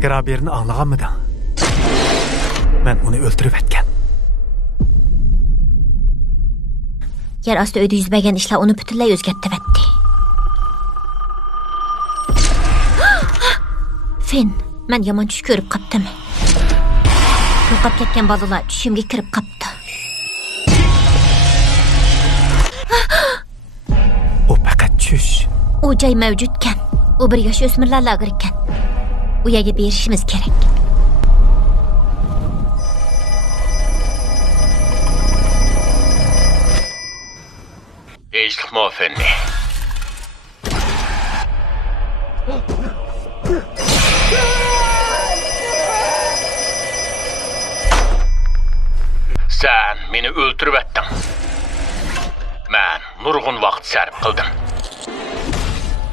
Graberni anlaganmiding? Men uni o'ltirib etgan. Yer osti uyda yuz bergan ishlar uni butunlay o'zgartiribdi. Fen, men yomon tush ko'rib qapdim. Yo'qolib ketgan bolalar tushimga kirib qapti. O faqat tush. U joy mavjudkan. U bir yosh o'smirlar lageri ekan. U yerga berishimiz kerak. Eşlik muafenni. Sen beni öldürüp ettin. Ben nurgun vaqt sərf qıldım.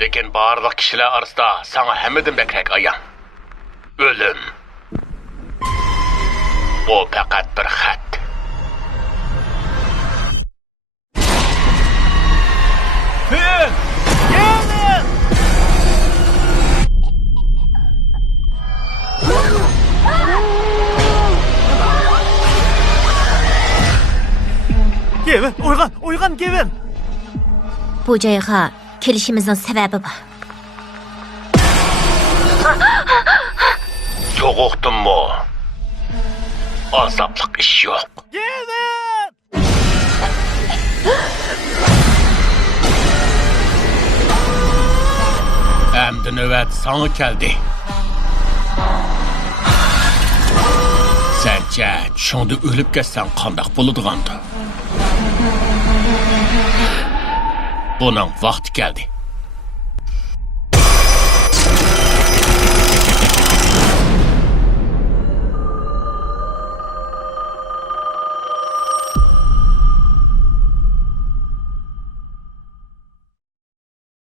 Lekin barlıq kişiler arasında sana hemmedim bekrek ayan. Ölüm. O fakat bir xat. Fen! Gelin! Kevin, oygan Kevin. Bu joyga kelishimizning sababi bor. Soğuqdun mu? Azaplık iş yok. Kevin! Əmdi növət sana gəldi. Səncə, şunda ölüb gəlsən qandaq buluduğandı. Bunun vaxtı gəldi.